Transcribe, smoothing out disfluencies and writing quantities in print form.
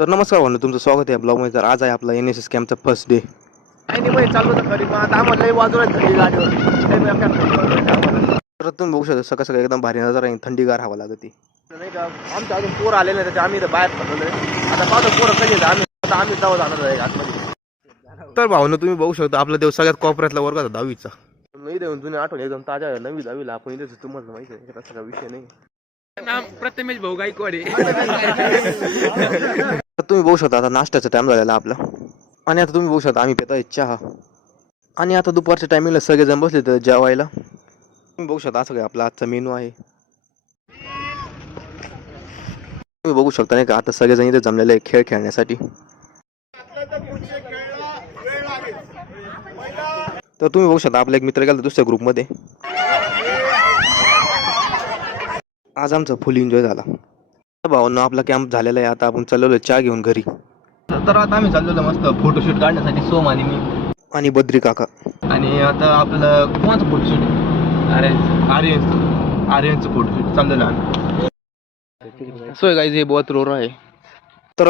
तर नमस्कार भावंडो, तुमचं स्वागत आहे ब्लॉगमध्ये. तर आज आहे आपला NSS कॅम्पचा फर्स्ट डे. काही नाही चालू होतं खरी मग आता आम्हाला लई वाजवलं थंडी गाडीवर तर तुम्ही बघू शकता सकाळ सकाळी एकदम भारी नजर आहे, थंडीगार हवा लागते नाही का. आमच्या अजून पोर आले नाही त्याच्या आम्ही इथं बाहेर पडलोय. आता पाहतो पोरं कधी येतं. आम्ही जाऊ जाणार आहे आतमध्ये. तर भावंडो तुम्ही बघू शकता आपला देव सगळ्यात कोपऱ्यातला वर्ग होता 10वीचा. मी देऊन जुने आठवण एकदम ताज्या आहे. 9वी 10वीला आपण इथेच तुम्हाला माहिती आहे तसा काही विषय नाही. नाम प्रथमेश भाऊ गायकवाड आहे. तर तुम्ही बघू शकता आता नाश्त्याचा टाइम झालेला आपला, आणि आता तुम्ही बघू शकता आम्ही पितोय चहा. आणि आता दुपारच्या टायमिंगला सगळेजण बसले तर जेवायला. तुम्ही बघू शकता असं काय आपला आजचा मेनू आहे. तुम्ही बघू शकता नाही का आता सगळेजण इथे जमलेले आहे खेळ खेळण्यासाठी. तर तुम्ही बघू शकता आपला एक मित्र गेला दुसऱ्या ग्रुपमध्ये. आज आमचा फुल एन्जॉय झाला. भावांनो आपला कॅम्प झालेला आहे. आता आपण चाललेलो चहा घेऊन घरी. तर आता आम्ही चाललेलो मस्त फोटोशूट काढण्यासाठी, सोम आणि मी आणि बद्री काका. आणि आता आपलं कोणाचं फोटोशूट आहे? आर्यनचं फोटोशूट चाललेलं आहे. सो गाइस, ये बहुत रो रहा है.